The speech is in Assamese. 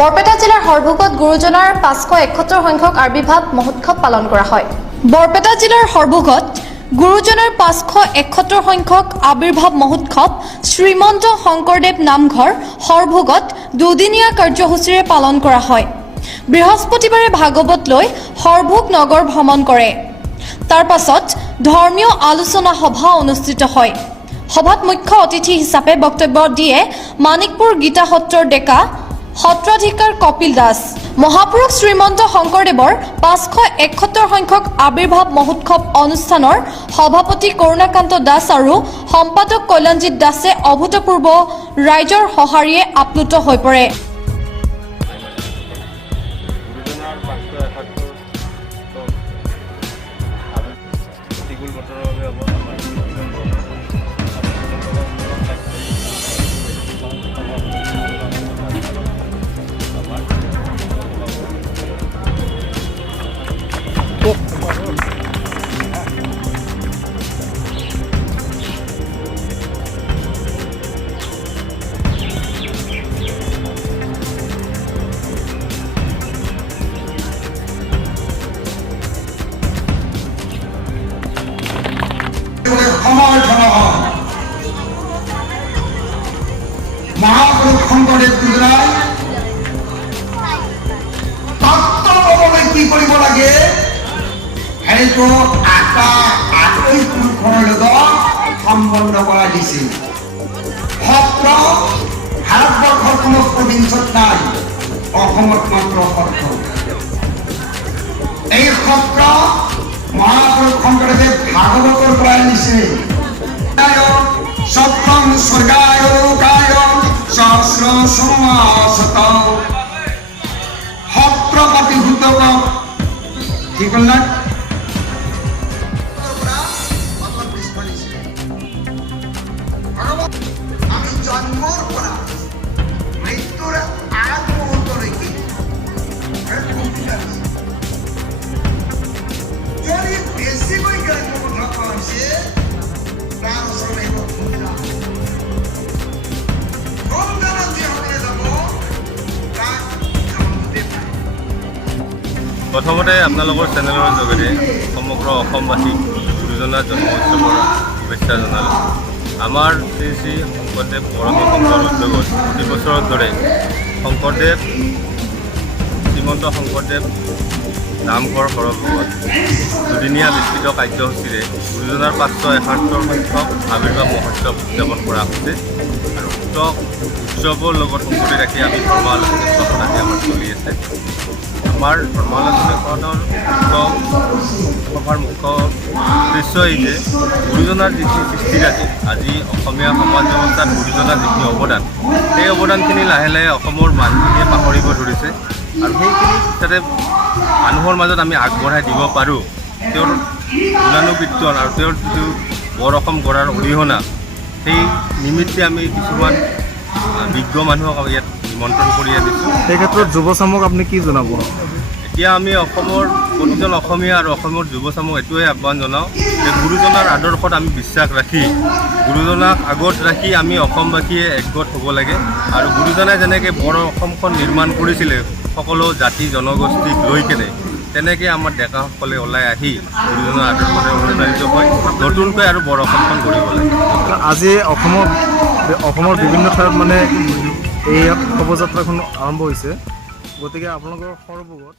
বৰপেটা জিলাৰ সৰ্বগত গুৰুজনাৰ 571 সংখ্যক আবিৰ্ভাৱ মহোৎসৱ পালন কৰা হয়। বৰপেটা জিলাৰ সৰ্বগত গুৰুজনাৰ 571 সংখ্যক আবিৰ্ভাৱ মহোৎসৱ শ্ৰীমন্ত শংকৰদেৱ নামঘৰ সৰ্বগত দুদিনীয়া কাৰ্যসূচীৰে পালন কৰা হয়। বৃহস্পতিবাৰে ভাগৱত লৈ সৰ্বগ নগৰ ভ্ৰমণ কৰে। তাৰ পাছত ধৰ্মীয় আলোচনা সভা অনুষ্ঠিত হয়। সভাত মুখ্য অতিথি হিচাপে বক্তব্য দিয়ে মানিকপুৰ গীতা সত্ৰৰ ডেকা সত্ৰাধিকাৰ কপিল দাস। মহাপুৰুষ শ্ৰীমন্ত শংকৰদেৱৰ 571 সংখ্যক আবিৰ্ভাৱ মহোৎসৱ অনুষ্ঠানৰ সভাপতি কৰুণাকান্ত দাস আৰু সম্পাদক কল্যাণজিৎ দাসে অভূতপূৰ্ব ৰাইজৰ সঁহাৰিয়ে আপ্লুত হৈ পৰে। মহাপুৰুষ শংকৰদেৱ গুৰুজনাই তত্ত্বলৈ কি কৰিব লাগে সেইটো আটৈ পুৰুষৰ লগত সম্বন্ধ কৰা দিছিল। সত্ৰ ভাৰতবৰ্ষৰ কোনো প্ৰভিন্সত নাই, অসমত মাত্ৰ সত্ৰ। এই সত্ৰ মহাপুৰুষ শংকৰদেৱে ভাগৱতৰ পৰা আনিছে। সপ্তম স্বৰ্গায় লোকায় সহস্ৰ সমাসত সত্ৰপাতি ভূতক কি কলা আমি জন্মৰ পৰা মৃত্যুৰ আগ মুহূৰ্তলৈকে যদি বেছিকৈ জ্ঞান হৈছে তাৰ ওচৰলৈ প্ৰথমতে আপোনালোকৰ চেনেলৰ যোগেদি সমগ্ৰ অসমবাসীক গুৰুজনাৰ জন্ম উৎসৱৰ শুভেচ্ছা জনালোঁ। আমাৰ শ্ৰী শ্ৰী শংকৰদেৱ পৰম সংঘৰ উদ্যোগত প্ৰতি বছৰৰ দৰে শংকৰদেৱ শ্ৰীমন্ত শংকৰদেৱ নামঘৰ সৰভোগত দুদিনীয়া বিস্তৃত কাৰ্যসূচীৰে গুৰুজনাৰ 571 সংখ্যক আবিৰ্ভাৱ মহোৎসৱ উদযাপন কৰা হৈছে। আৰু উক্ত উৎসৱৰ লগত সংগতি ৰাখি আমি ধৰ্ম আলোচনী সভাটি আমাৰ চলি আছে। আমাৰ ধৰ্ম আলোচনীখনৰ সভাৰ মুখ্য উদ্দেশ্য এই যে গুৰুজনাৰ যিখিনি সৃষ্টিৰাজি আজি অসমীয়া সমাজ ব্যৱস্থাত গুৰুজনাৰ যিখিনি অৱদান, সেই অৱদানখিনি লাহে লাহে অসমৰ মানুহখিনিয়ে পাহৰিব ধৰিছে। আৰু সেইখিনি যাতে মানুহৰ মাজত আমি আগবঢ়াই দিব পাৰোঁ, তেওঁৰ গুণানুকীৰ্তন আৰু তেওঁৰ যিটো বৰ অসম গঢ়াৰ অৰিহণা, সেই নিমিত্তে আমি কিছুমান বিজ্ঞ মানুহক ইয়াত নিমন্ত্ৰণ কৰি আনিছোঁ। এই ক্ষেত্ৰত যুৱ চামক আপুনি কি জনাব? এতিয়া আমি অসমৰ প্ৰতিজন অসমীয়া আৰু অসমৰ যুৱ চামক এইটোৱে আহ্বান জনাওঁ যে গুৰুজনাৰ আদৰ্শত আমি বিশ্বাস ৰাখি, গুৰুজনাক আগত ৰাখি আমি অসমবাসীয়ে একগোট হ'ব লাগে। আৰু গুৰুজনাই যেনেকৈ বৰ অসমখন নিৰ্মাণ কৰিছিলে সকলো জাতি জনগোষ্ঠীক লৈ কেনে, তেনেকৈ আমাৰ ডেকাসকলে ওলাই আহি গুৰুজনাৰ আদৰ্শৰে অনুপ্ৰাণিত হৈ নতুনকৈ আৰু বৰ অসমখন গঢ়িব লাগে। আজি অসমৰ বিভিন্ন ঠাইত মানে এই শোভাযাত্ৰাখন আৰম্ভ হৈছে, গতিকে আপোনালোকৰ সৰ্বগত